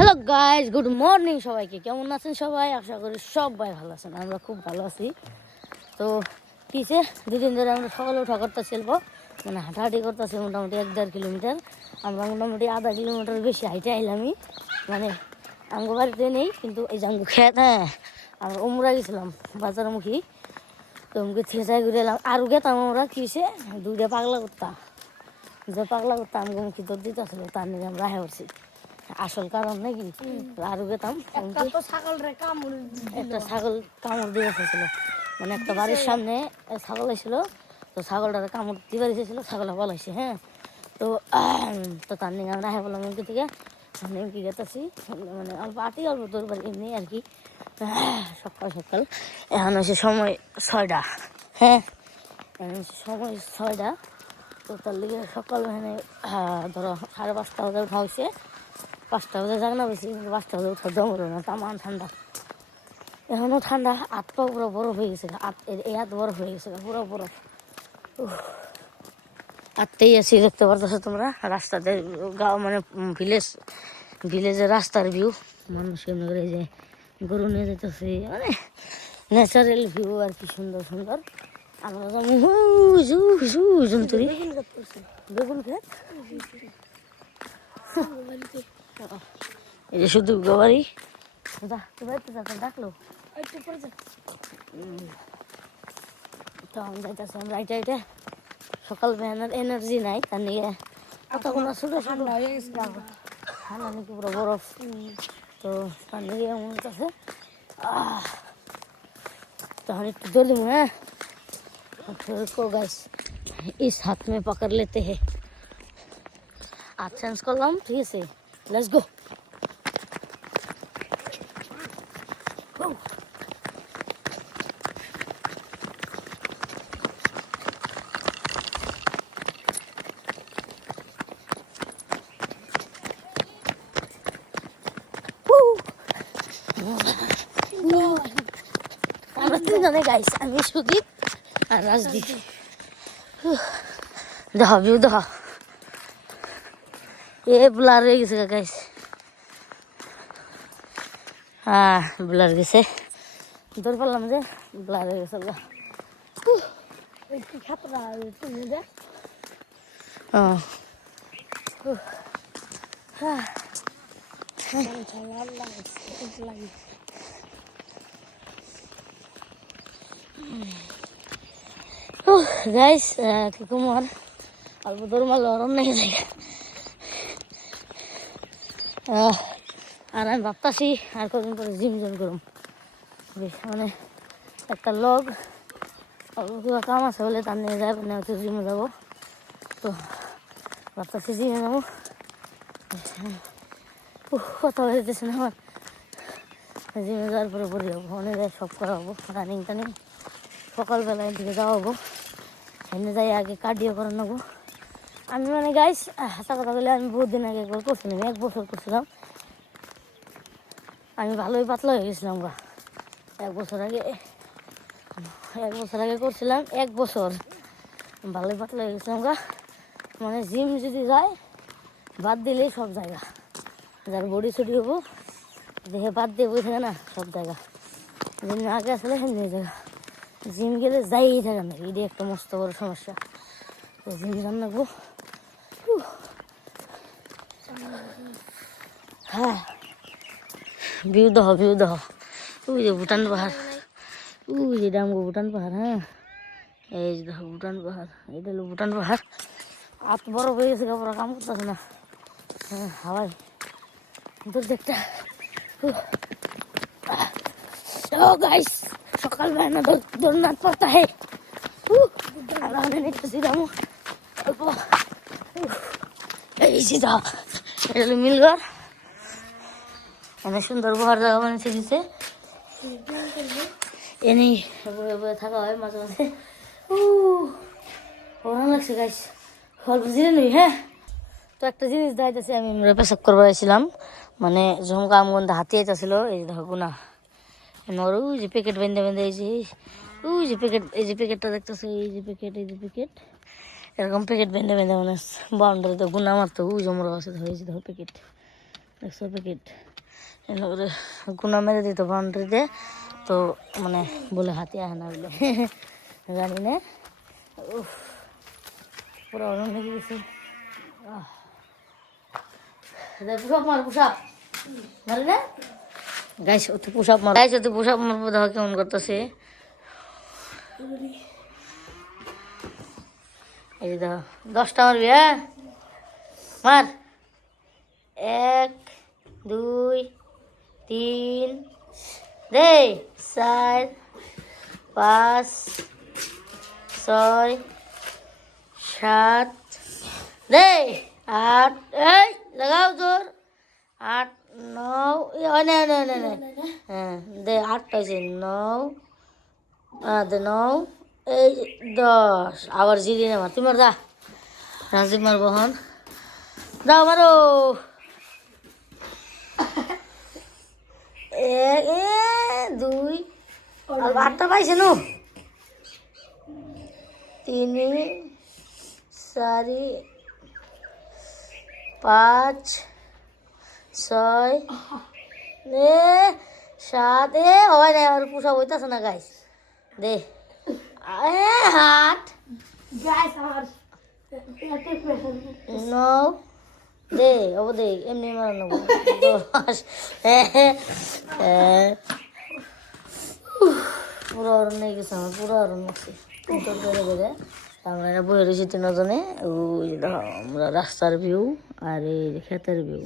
Hello guys, good morning সবাইকে। কেমন আছেন সবাই? আশা করি সবাই ভালো আছেন। আমরা খুব ভালো আছি। তো কিসে দুদিন ধরে আমরা সকালে উঠা করতেছিল, মানে হাঁটাহাঁটি করতেছি মোটামুটি 1-1.5 কিলোমিটার। আমরা মোটামুটি আধা কিলোমিটার বেশি হাইটে আইলামই, মানে আমগো বাড়িতে নেই কিন্তু এই যে আমগো খেত। হ্যাঁ, আমরা উমরা গেছিলাম বাজারমুখী, তো আমাকে থেঁচাই ঘুরে এলাম। আরও গেতাম আমরা কিসে দুইটা পাগলা করতা, যে পাগলা করতা আমগো মুখী দৌড় দিতে আসলো, তার নিয়ে আমরা রাহে উঠছি। আসল কারণ নাকি আরো গেতাম একটা ছাগল কামড় দিয়ে এসেছিল, মানে একটা বাড়ির সামনে ছাগল এসেছিল, তো ছাগলটার কামড় দিয়ে এসেছিল, ছাগলটা বলাইছে। হ্যাঁ, তো তো তার নিয়ে আমরা হ্যাঁ বললাম এমকি থেকে এমকি গেতেছি, মানে অল্প অল্প তোর বাড়ি এমনি আর কি। সকাল সকাল এখন হচ্ছে সময় 6টা। হ্যাঁ, এখন হচ্ছে সময় 6টা। তো তার লিগে সকাল মানে ধরো 5:30 বাজে উঠা হয়েছে। 5টা বাজে যাক না বেশি, কিন্তু 5টা বাজে উঠা জমলো না, তামান ঠান্ডা। এখনও ঠান্ডা, 8 পা পুরো বরফ হয়ে গেছে, এই হাত বরফ হয়ে গেছে পুরো বরফ। আটতেই আছি, দেখতে পারতেছো তোমরা রাস্তাতে গাঁও, মানে ভিলেজের রাস্তার ভিউ। মানুষ এমনি করে যে গরু নিয়ে যেতেছে, মানে ন্যাচারাল ভিউ আর কি, সুন্দর সুন্দর। আমরা জন্তুরি বেগুন খেত, এই যে শুধু গোবারি ডাকলো। তো আমি যাইতেছি, আমরা এটা এটা সকাল বেলার এনার্জি নাই, তার নিয়ে কতক্ষণ ছোটো ঠান্ডা হয়ে গেছে, ঠান্ডা নাকি পুরো বরফ। তো তার নিয়ে মনে কাছে तहन एक जोर दूँ है, फिर को गाइस इस हाथ में पकड़ लेते हैं। हाथ चेंज कर लाऊं, ठीक है, लेट्स गो। আমরা তিনজনে গাইস, আমি সুদীপ আর রাজদীপ। দেখা ভিউ দেখা, এ ব্লার হয়ে গেছে গাইস। হ্যাঁ, ব্লার গেছে, ধর পারলাম যে ব্লার হয়ে গেছে। গাইস কি কম আর অল্প দৌড় মারলে ওরম লেগে যায়। আর আমি ভাবতাছি আর কদিন পরে জিম জয়েন করুম, মানে একটা লগ অল্প কিবা কাম আছে বলে তার নিয়ে যাবো না, হচ্ছে জিমে যাবো। তো ভাবতাছি জিমে যাবো। কথা হয়ে যেতেছে না আমার, জিমে যাওয়ার পরে ভরি হবো, অনেক জায়গায় সব করা হবো, রানিং টানিং সকালবেলায় দিকে যাওয়া হবো। এনে যাই আগে কার্ডিও করে নেবো আমি, মানে গাইস হাসা কথা বলে আমি বহুত দিন আগে একবার করছিলাম, 1 বছর করছিলাম। আমি ভালোই পাতলা হয়ে গেছিলাম গা 1 বছর আগে, 1 বছর আগে করছিলাম, 1 বছর ভালোই পাতলা হয়ে গেছিলাম গা। মানে জিম যদি যায় বাদ দিলেই সব জায়গা, যার বডি ছুটি হবো দেখে বাদ দিয়ে বই থাকে না, সব জায়গা জিম আগে আসলে সেমনি জায়গা। জিম গেলে যাই থাকে না, এটি একটা মস্ত বড় সমস্যা। তো জিম যান লাগবো। হ্যাঁ, ভিউ দেখ, ভিউ দেখ, ওই যে ভুটান পাহাড়, ওই যে ডামগো ভুটান পাহাড়। হ্যাঁ, এই যে দেখো ভুটান পাহাড়, এটা হলো ভুটান পাহাড়। এত বড় হয়ে গেছে, কাপড় কাম করতেছে না। হ্যাঁ, হাওয়াই তোর দেখটা। तो गाइस सकाल में ना दौड़ना पड़ता है। नहीं तो सीधा मुँह सीधा मिल गया। এনে সুন্দর বহার জায়গা বানিয়েছে দিছে, এনেই বয়ে বয়ে থাকা হয় মাঝে মাঝে। ভালো লাগছে গাইস, অল্প জিরে নই। হ্যাঁ, তো একটা জিনিস দেখাইতেছি, আমি পেশাব করবার আসছিলাম, মানে ঝুমকা আমগন্ধে হাতি আইতেছিল, এই দেখো না আমার ওই যে প্যাকেট বেঁধে বেঁধে, এই যে ওই যে প্যাকেট, এই যে প্যাকেটটা দেখতেছে, এই যে প্যাকেট, এই যে প্যাকেট, এরকম প্যাকেট বেঁধে বেঁধে মানে বাউন্ডারিতে গুনা মারতো। ওই জমরা আছে, হয়েছে দেখো প্যাকেট, দেখছো প্যাকেট। এগুলো গুনা মেরে দিত বাউন্ডারিতে, তো মানে বলে হাতি আহে না বলে জানি না। উফ, পুরো অরণ লেগে গেছে। পুষাপ মার, পুষাপ মারি না গাইস, অতি পুষাপ মার গাইস, অতি পুষাপ মারবো। দেখো কেমন করতেছে। এই দেখো 10টা মারবি, হ্যাঁ মার। 1 2 3 দে, 4 5 6 7 দে, 8 এই লাগাও জোর, 8 9 হ্যাঁ দে, 8 হয়েছে, 9 দে 9, এই 10। আবার জিরি না মার, তুমি মার যা, রাজীব মারবো হন, দাও মারো। 1 2 আর 8টা পাইছে নু, 3 4 5 6 7 হয় না, আর পুষা বইতেছে না গাইস। দে 8 9 দে, ও দে এমনি মারা নেবো 10। পুরো অরণ নিয়ে গেছে আমার, পুরো অরণ লাগছে বেড়ে বেড়ে। আমরা এরা বয়ে রয়েছি তিনজনে। ওই দেখো আমরা রাস্তার ভিউ আর এই ক্ষেতের ভিউ।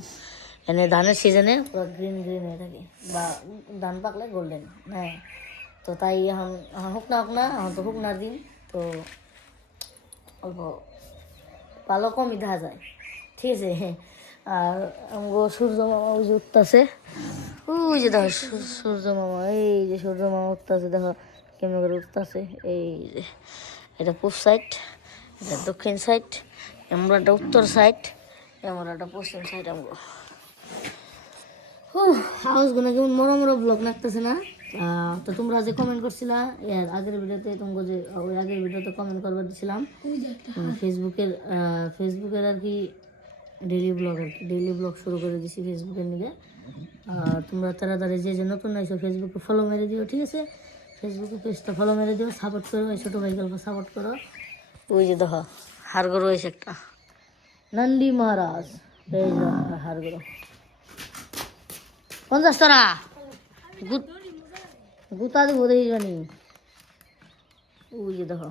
এনে ধানের সিজনে পুরো গ্রিন গ্রিন হয়ে থাকে, বা ধান পাকলে গোল্ডেন। হ্যাঁ, তো তাই এখন হোক না এখন তো শুকনার দিন, তো অল্প ভালো কমই দেখা যায়, ঠিক আছে। আর আমগো সূর্য মামা ওই যে উঠতেছে, ওই যে দেখো সূর্য মামা, এই যে সূর্য মামা উঠতেছে, দেখো কেমন করে উঠতেছে। এই যে এটা পূব সাইড, এটা দক্ষিণ সাইড, আমরা একটা উত্তর সাইড, আমরা একটা পশ্চিম সাইড। আমগো হাউসগুলো কেমন মরো ব্লগ লাগতেছে না? তো তোমরা যে কমেন্ট করছিলা এর আগের ভিডিওতে, তোমরা যে ওই আগের ভিডিওতে কমেন্ট করবার দিছিলাম ফেসবুকের আর কি ডেইলি ব্লগ, আর কি ডেইলি ব্লগ শুরু করে দিছি ফেসবুকের নিকে। তোমরা তাড়াতাড়ি যে নতুন আইসো ফেসবুকে ফলো মেরে দিও, ঠিক আছে। ফেসবুকে পেজটা ফলো মেরে দিও, সাপোর্ট করো, এই ছোটো ভাই গল্প সাপোর্ট করো। ওই যে দেখো হাড়গড় হয়েছে একটা নন্দী মহারাজ, এই যে হাড়গড় 50 টাকা গুতা দিব দেখি জানি। ওই যে দেখো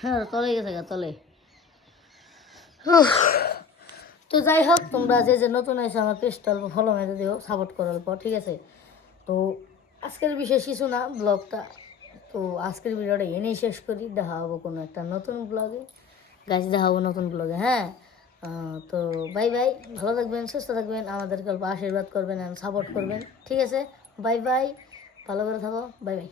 হ্যাঁ তলে গেছে গা তলে। তো যাই হোক, তোমরা যে নতুন আছে আমার পেজটা অল্প ফলো মেরে দিও, সাপোর্ট করো অল্প, ঠিক আছে। তো আজকের বিশেষ কিছু না ব্লগটা, তো আজকের ভিডিওটা এনেই শেষ করি। দেখা হবো কোনো একটা নতুন ব্লগে গাছ, দেখা হবো নতুন ব্লগে, হ্যাঁ। তো বাই বাই, ভালো থাকবেন, সুস্থ থাকবেন, আমাদেরকে অল্প আশীর্বাদ করবেন, সাপোর্ট করবেন, ঠিক আছে। বাই বাই, ভালো করে থাকো, বাই বাই।